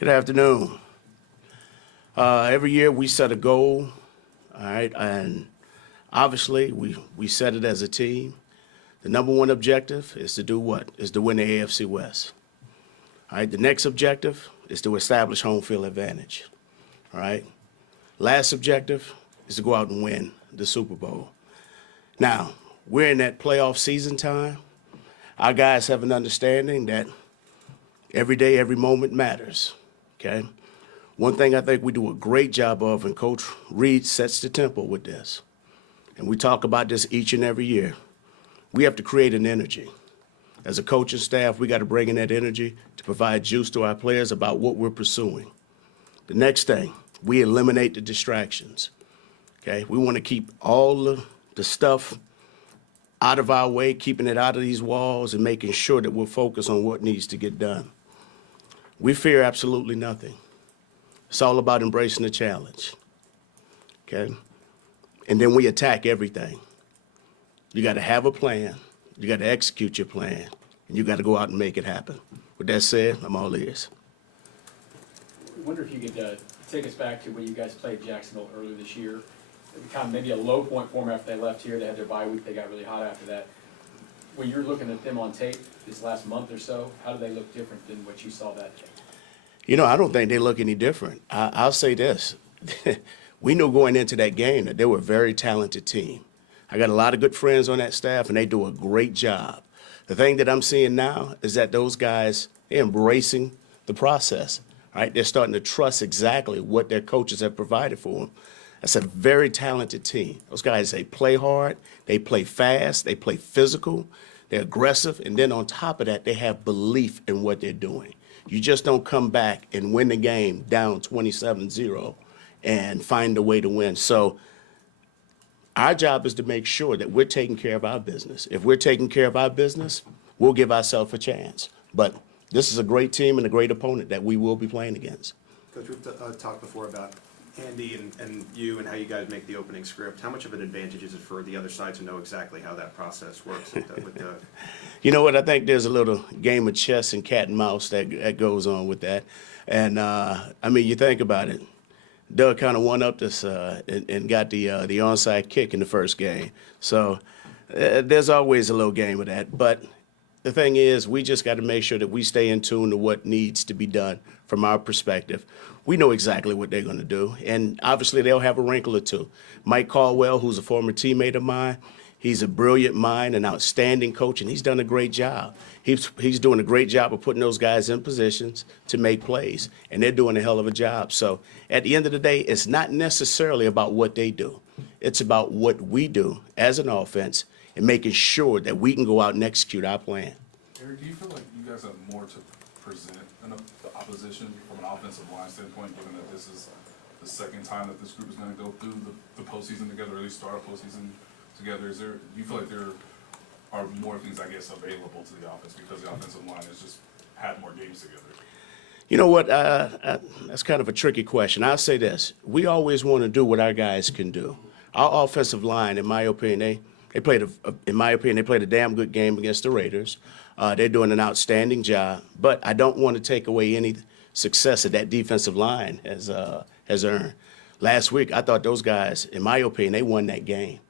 Good afternoon. Every year we set a goal, all right, and obviously we set it as a team. The number one objective is to do what? Is to win the AFC West. All right, the next objective is to establish home field advantage. All right, last objective is to go out and win the Super Bowl. Now, we're in that playoff season time. Our guys have an understanding that every day, every moment matters, okay? One thing I think we do a great job of, and Coach Reed sets the tempo with this, and we talk about this each and every year, we have to create an energy. As a coaching staff, we got to bring in that energy to provide juice to our players about what we're pursuing. The next thing, we eliminate the distractions, okay? We want to keep all the stuff out of our way, keeping it out of these walls and making sure that we're focused on what needs to get done. We fear absolutely nothing. It's all about embracing the challenge, okay? And then we attack everything. You got to have a plan. You got to execute your plan, and you got to go out and make it happen. With that said, I'm all ears. I wonder if you could take us back to when you guys played Jacksonville earlier this year. Kind of maybe a low point for them after they left here. They had their bye week. They got really hot after that. When you're looking at them on tape this last month or so, how do they look different than what you saw that day? You know, I don't think they look any different. I'll say this. We knew going into that game that they were a very talented team. I got a lot of good friends on that staff, and they do a great job. The thing that I'm seeing now is that those guys, they're embracing the process, right? They're starting to trust exactly what their coaches have provided for them. That's a very talented team. Those guys, they play hard, they play fast, they play physical, they're aggressive, and then on top of that, they have belief in what they're doing. You just don't come back and win the game down 27-0 and find a way to win. So our job is to make sure that we're taking care of our business. If we're taking care of our business, we'll give ourselves a chance. But this is a great team and a great opponent that we will be playing against. Coach, we've talked before about Andy and you and how you guys make the opening script. How much of an advantage is it for the other side to know exactly how that process works with the You know what? I think there's a little game of chess and cat and mouse that goes on with that. And, I mean, you think about it. Doug kind of one-upped us and got the onside kick in the first game. So there's always a little game of that. But the thing is, we just got to make sure that we stay in tune to what needs to be done from our perspective. We know exactly what they're going to do, and obviously they'll have a wrinkle or two. Mike Caldwell, who's a former teammate of mine, he's a brilliant mind, an outstanding coach, and he's done a great job. He's doing a great job of putting those guys in positions to make plays, and they're doing a hell of a job. So at the end of the day, it's not necessarily about what they do. It's about what we do as an offense and making sure that we can go out and execute our plan. Eric, do you feel like you guys have more to present in the opposition from an offensive line standpoint, given that this is the second time that this group is going to go through the postseason together, or at least start a postseason together? Do you feel like there are more things, I guess, available to the offense because the offensive line has just had more games together? You know what? That's kind of a tricky question. I'll say this. We always want to do what our guys can do. Our offensive line, in my opinion, they played a damn good game against the Raiders. They're doing an outstanding job, but I don't want to take away any success that defensive line has earned. Last week, I thought those guys, in my opinion, they won that game.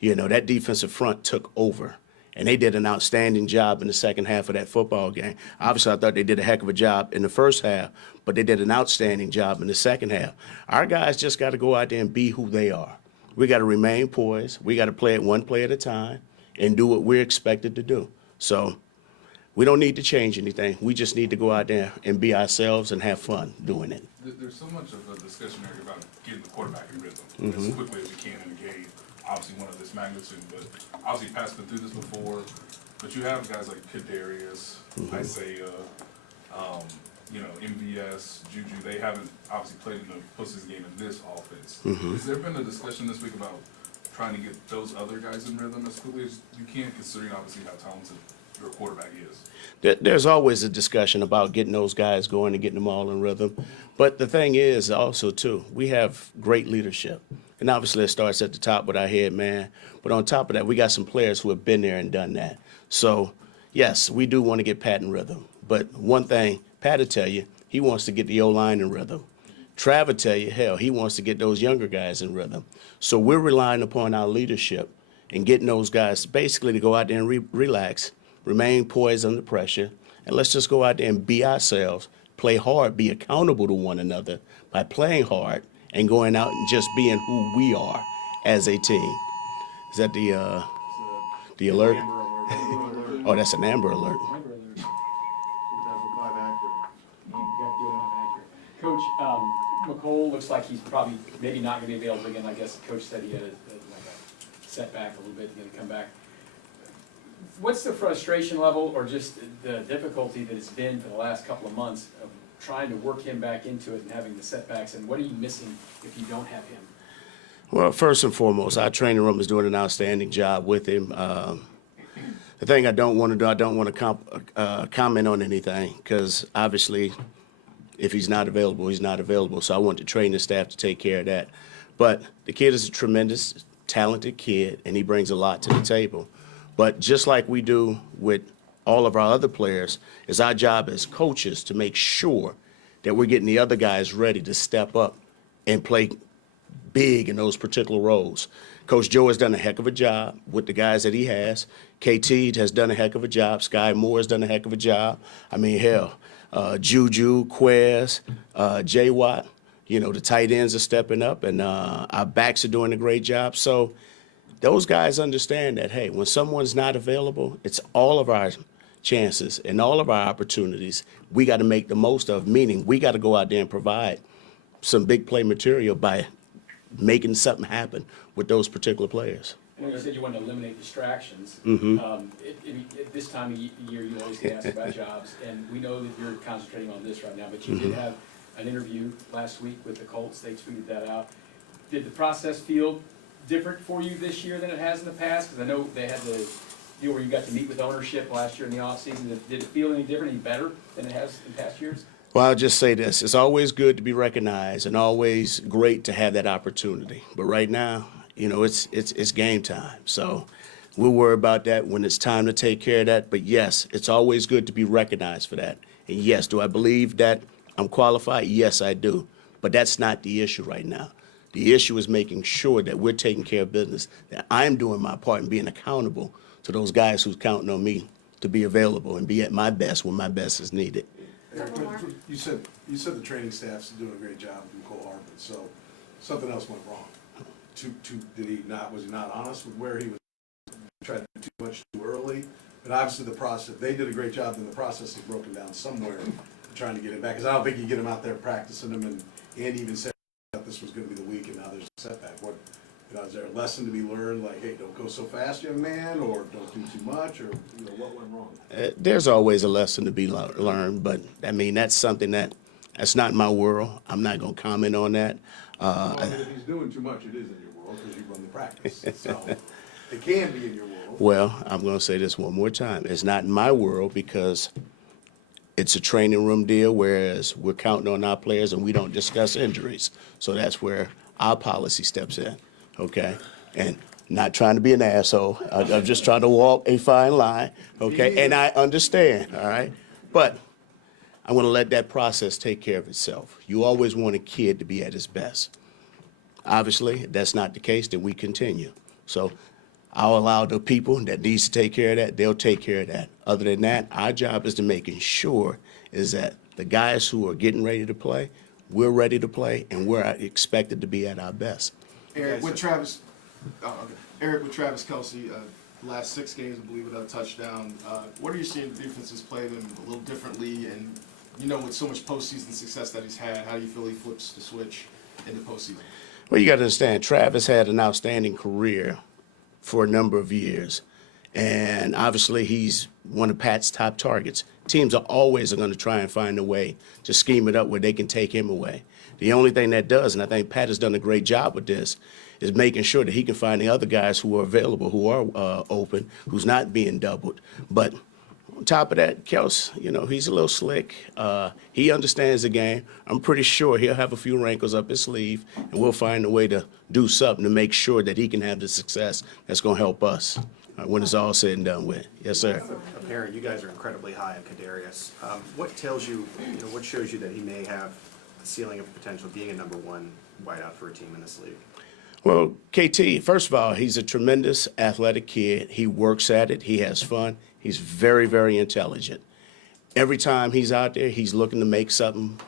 You know, that defensive front took over, and they did an outstanding job in the second half of that football game. Obviously, I thought they did a heck of a job in the first half, but they did an outstanding job in the second half. Our guys just got to go out there and be who they are. We got to remain poised. We got to play it one play at a time and do what we're expected to do. So we don't need to change anything. We just need to go out there and be ourselves and have fun doing it. There's so much of a discussion here about getting the quarterback in rhythm as quickly as you can in a game. Obviously, one of this magnitude, but obviously, Pat's been through this before. But you have guys like Kadarius, Isaiah, MVS, Juju. They haven't obviously played in the postseason game in this offense. Has there been a discussion this week about trying to get those other guys in rhythm as quickly as you can, considering obviously how talented your quarterback is? There's always a discussion about getting those guys going and getting them all in rhythm. But the thing is also, too, we have great leadership. And obviously it starts at the top with our head man. But on top of that, we got some players who have been there and done that. So, yes, we do want to get Pat in rhythm. But one thing, Pat will tell you, he wants to get the O-line in rhythm. Trav will tell you, hell, he wants to get those younger guys in rhythm. So we're relying upon our leadership and getting those guys basically to go out there and relax, remain poised under pressure, and let's just go out there and be ourselves, play hard, be accountable to one another by playing hard and going out and just being who we are as a team. Is that the alert? Oh, that's an Amber Alert. Remember, there's 2005 accurate. You got the other one accurate. Coach, McCole looks like he's probably maybe not going to be available again. I guess the coach said he had like a setback a little bit, going to come back. What's the frustration level or just the difficulty that it's been for the last couple of months of trying to work him back into it and having the setbacks? And what are you missing if you don't have him? Well, first and foremost, our training room is doing an outstanding job with him. The thing I don't want to do, I don't want to comment on anything because obviously if he's not available, he's not available. So I want the training staff to take care of that. But the kid is a tremendous, talented kid, and he brings a lot to the table. But just like we do with all of our other players, it's our job as coaches to make sure that we're getting the other guys ready to step up and play big in those particular roles. Coach Joe has done a heck of a job with the guys that he has. KT has done a heck of a job. Sky Moore has done a heck of a job. I mean, hell, Juju, Quez, J. Watt, you know, the tight ends are stepping up, and our backs are doing a great job. So those guys understand that, hey, when someone's not available, it's all of our chances and all of our opportunities we got to make the most of, meaning we got to go out there and provide some big play material by making something happen with those particular players. I know you said you wanted to eliminate distractions. Mm-hmm. At this time of year, you always get asked about jobs, and we know that you're concentrating on this right now, but you did have an interview last week with the Colts. They tweeted that out. Did the process feel different for you this year than it has in the past? Because I know they had the deal where you got to meet with ownership last year in the offseason. Did it feel any different, any better than it has in past years? Well, I'll just say this. It's always good to be recognized and always great to have that opportunity. But right now, you know, it's game time. So we'll worry about that when it's time to take care of that. But yes, it's always good to be recognized for that. And yes, do I believe that I'm qualified? Yes, I do. But that's not the issue right now. The issue is making sure that we're taking care of business, that I'm doing my part and being accountable to those guys who's counting on me to be available and be at my best when my best is needed. Eric, you said the training staff's doing a great job with Cole Hartman, so something else went wrong. Was he not honest with where he was trying to do too much too early? But obviously the process, they did a great job in the process of broken down somewhere trying to get him back. Because I don't think you get him out there practicing him, and Andy even said that this was going to be the week, and now there's a setback. Is there a lesson to be learned, like, hey, don't go so fast, young man, or don't do too much, or what went wrong? There's always a lesson to be learned, but I mean, that's something that's not my world. I'm not going to comment on that. Well, if he's doing too much, it is in your world because you run the practice. So it can be in your world. Well, I'm going to say this one more time. It's not in my world because it's a training room deal, whereas we're counting on our players and we don't discuss injuries. So that's where our policy steps in, okay? And not trying to be an asshole. I'm just trying to walk a fine line, okay? And I understand, all right? But I want to let that process take care of itself. You always want a kid to be at his best. Obviously, if that's not the case, then we continue. So I'll allow the people that needs to take care of that, they'll take care of that. Other than that, our job is to making sure is that the guys who are getting ready to play, we're ready to play, and we're expected to be at our best. Eric, with Travis Kelce, last 6 games, I believe, without a touchdown. What are you seeing the defenses play them a little differently? And, you know, with so much postseason success that he's had, how do you feel he flips the switch in the postseason? Well, you got to understand, Travis had an outstanding career for a number of years. And obviously, he's one of Pat's top targets. Teams are always going to try and find a way to scheme it up where they can take him away. The only thing that does, and I think Pat has done a great job with this, is making sure that he can find the other guys who are available, who are open, who's not being doubled. But on top of that, Kels, you know, he's a little slick. He understands the game. I'm pretty sure he'll have a few wrinkles up his sleeve, and we'll find a way to do something to make sure that he can have the success that's going to help us when it's all said and done with. Yes, sir. parent, you guys are incredibly high on Kadarius. What tells you, what shows you that he may have a ceiling of potential being a number one wideout for a team in this league? Well, KT, first of all, he's a tremendous athletic kid. He works at it. He has fun. He's very, very intelligent. Every time he's out there, he's looking to make something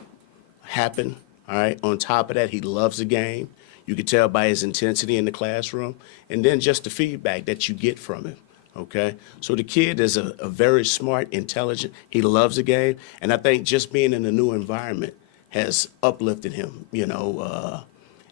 happen. All right. On top of that, he loves the game. You can tell by his intensity in the classroom, and then just the feedback that you get from him. Okay. So the kid is a very smart, intelligent. He loves the game, and I think just being in a new environment has uplifted him.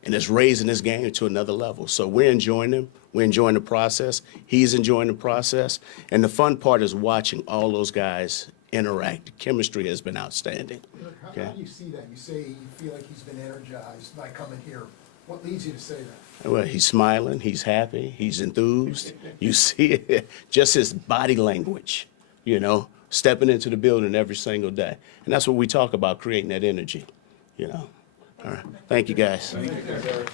And it's raising his game to another level. So we're enjoying him. We're enjoying the process. He's enjoying the process. And the fun part is watching all those guys interact. The chemistry has been outstanding. Eric, how Okay. do you see that? You say you feel like he's been energized by coming here. What leads you to say that? Well, he's smiling. He's happy. He's enthused. You see it. Just his body language, stepping into the building every single day. And that's what we talk about, creating that energy, All right. Thank you, guys. Thank you, Eric.